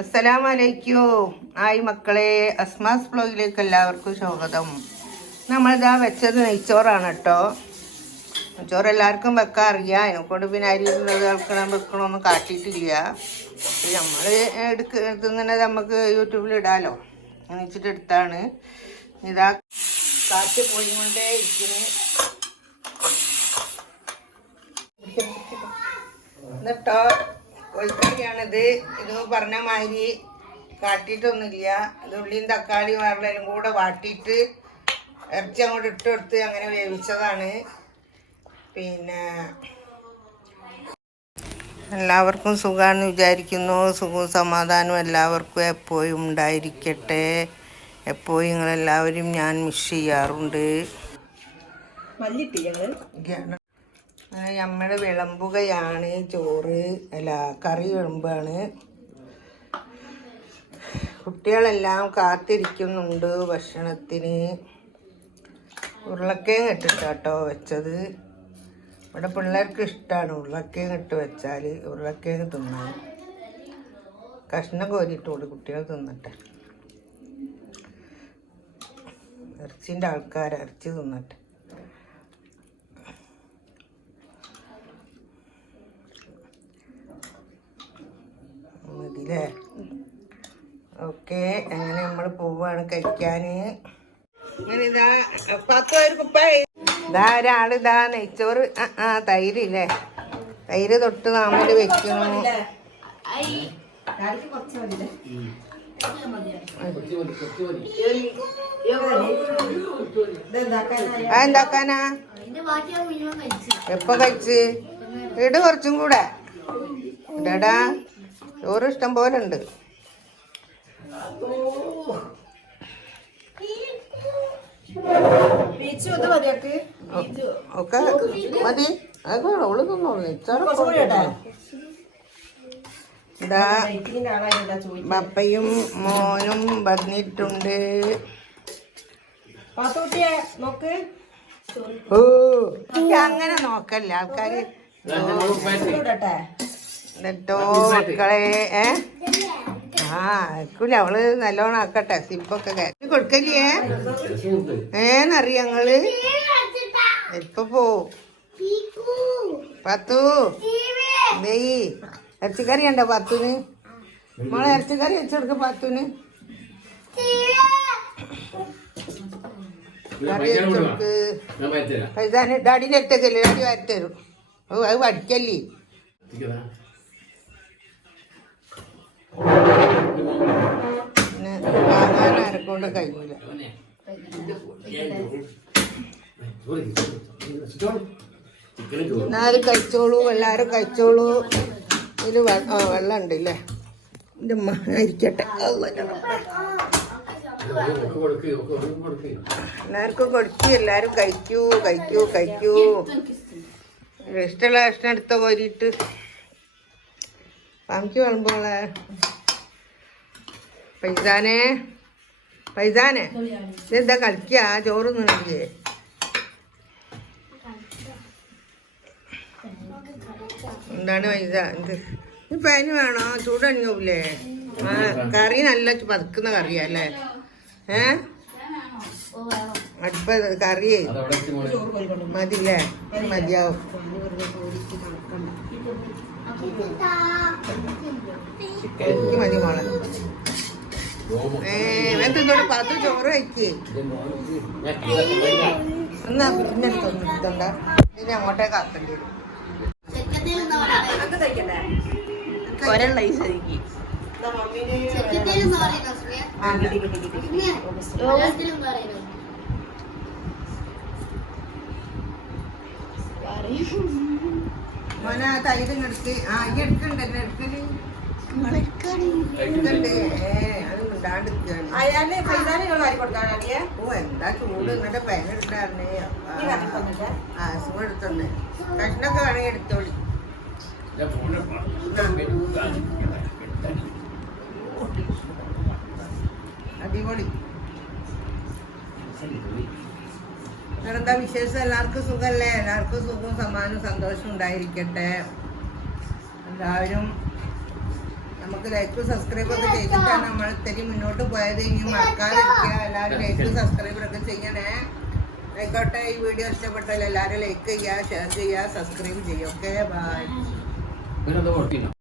അസ്സലാമലൈക്കും. ഹായ് മക്കളെ, അസ്മാസ് വ്ലോഗിലേക്ക് എല്ലാവർക്കും സ്വാഗതം. നമ്മളിതാ വെച്ചത് നെയ്ച്ചോറാണ് കേട്ടോ. നെയ്ച്ചോറ് എല്ലാവർക്കും വെക്കാൻ അറിയാം. അതിനെക്കൊണ്ട് പിന്നെ അരി വെക്കണമെന്ന് കാട്ടിയിട്ടില്ല. നമ്മൾ എടുക്കുന്നത് നമുക്ക് യൂട്യൂബിൽ ഇടാലോ എന്ന് വെച്ചിട്ട് എടുത്താണ്. ഇതാ കാറ്റ് പോയി കൊണ്ടേ ഇരിക്കുന്നു. എന്നിട്ടോ കോഴിക്കറിയാണിത്. ഇത് പറഞ്ഞ മാതിരി കാട്ടിയിട്ടൊന്നുമില്ല. ഇത് ഉള്ളിയും തക്കാളിയും വേറെല്ലാം കൂടെ വാട്ടിയിട്ട് ഇറച്ചി അങ്ങോട്ട് ഇട്ട് കൊടുത്ത് അങ്ങനെ വേവിച്ചതാണ്. പിന്നെ എല്ലാവർക്കും സുഖമാണെന്ന് വിചാരിക്കുന്നു. സുഖവും സമാധാനവും എല്ലാവർക്കും എപ്പോഴും ഉണ്ടായിരിക്കട്ടെ. എപ്പോഴും നിങ്ങളെല്ലാവരും ഞാൻ മിസ് ചെയ്യാറുണ്ട്. നമ്മൾ വിളമ്പുകയാണ്. ചോറ് അല്ല കറി വിളമ്പാണ്. കുട്ടികളെല്ലാം കാത്തിരിക്കുന്നുണ്ട് ഭക്ഷണത്തിന്. ഉരുളക്കിഴങ്ങ് ഇട്ടിട്ടാട്ടോ വെച്ചത്. ഇവിടെ പിള്ളേർക്ക് ഇഷ്ടമാണ് ഉരുളക്കിഴങ്ങ് ഇട്ട് വെച്ചാൽ. ഉരുളക്കിഴങ്ങ് തിന്നാൻ കഷ്ണം കോരിയിട്ടുള്ളൂ കുട്ടികൾ തിന്നട്ടെ. ഇറച്ചിൻ്റെ ആൾക്കാർ ഇറച്ചി തിന്നട്ടെ. മതില്ലേ? ഓക്കെ, അങ്ങനെ നമ്മൾ പോവാണ് കഴിക്കാൻ. അങ്ങനെ ഇതാ ഇതാ ഒരാളിതാ നെയ്ച്ചോറ് തൈരില്ലേ, തൈര് തൊട്ട് നാമല് വെക്കുന്നു. എന്താക്കാനാ? എപ്പ കഴിച്ച്? ഇട് കുറച്ചും കൂടെ ഇടടാ. ചോറ് ഇഷ്ടം പോലെ ഉണ്ട്. ഒക്കെ മതി. അതൊക്കെ അവള് തിന്നോളൂ. ഇതാ പപ്പയും മോനും വന്നിട്ടുണ്ട്. ഓ അങ്ങനെ നോക്കല്ലേ ആൾക്കാര്. എന്നിട്ടോ മക്കളെ ആക്കൂല. അവള് നല്ലോണം ആക്കട്ടെ. സിപ്പൊക്കെ കയറ്റി കൊടുക്കല്ലേ എന്നറിയാങ്ങള്. ഇപ്പൊ പോവും. പത്തു നെയ്യ് ഇറച്ചിക്കറി ഉണ്ടോ പത്തുന്? മോളെ ഇറച്ചിക്കറി വെച്ചെടുക്ക പത്തുന്. കറി വെച്ചെടുക്ക്. പൈസാന് ഡാഡിന്റെ അടുത്തേക്കല്ലേ? ഡാഡി വരത്തരും. ഓ അത് പഠിക്കല്ലേ. പിന്നെ വാങ്ങാൻ ആരെക്കൊണ്ട് കഴിയൂല. എല്ലാവരും കഴിച്ചോളൂ, എല്ലാവരും കഴിച്ചോളൂ. ഇതിൽ വെള്ളം ഉണ്ടല്ലേ. എൻ്റെ അമ്മ ഇരിക്കട്ടെ. എല്ലാവർക്കും കൊടുക്കൂ. എല്ലാവരും കഴിക്കൂ കഴിക്കൂ കഴിക്കൂ. ഇഷ്ടമുള്ള ഭക്ഷണം എടുത്ത പോരിട്ട് പാമിക്ക് വിളമ്പോളെ. പൈസാനെ ഇതെന്താ കളിക്കുക? ചോറ് നിന്നില്ലേ? എന്താണ് പൈസ? എന്ത് ഇപ്പം അതിന് വേണോ? ചൂടണിയൂലേ? കറി നല്ല പതുക്കുന്ന കറിയല്ലേ? അടുപ്പ കറി മതില്ലേ? മതിയാവും. എനിക്ക് മതി മോളെ. എന്തെന്തോടെ പത്ത് ചോറ് കഴിക്കേ. എന്നാ പിന്നെ എടുത്തോണ്ട. ഇനി അങ്ങോട്ടേക്ക് ആക്കേണ്ടി വരും. മോനെ തൈര് എടുത്ത് ഈ എടുക്കണ്ടല്ലേ? എടുക്കല് ഓ എന്താ ചൂട്. എന്നിട്ട് പെന എടുക്കാറുണ്ട്. സുഖം എടുത്തോണ്ട് കഷ്ണൊക്കെ വേണമെങ്കിൽ എടുത്തോളി. അടിപൊളി. എന്താ വിശേഷം? എല്ലാവർക്കും സുഖമല്ലേ? എല്ലാവർക്കും സുഖവും സമാധാനവും സന്തോഷവും ഉണ്ടായിരിക്കട്ടെ. എല്ലാവരും നമുക്ക് ലൈക്ക് സബ്സ്ക്രൈബ് ഒക്കെ ചെയ്തിട്ടാണ് നമ്മൾ ഇത്തിരി മുന്നോട്ട് പോയത്. ഇനി മറക്കാതിരിക്കുക, എല്ലാവരും ലൈക്ക് സബ്സ്ക്രൈബ് ഒക്കെ ചെയ്യണേ. ആയിക്കോട്ടെ, ഈ വീഡിയോ ഇഷ്ടപ്പെട്ടാൽ എല്ലാവരും ലൈക്ക് ചെയ്യുക, ഷെയർ ചെയ്യുക, സബ്സ്ക്രൈബ് ചെയ്യുക. Okay, by.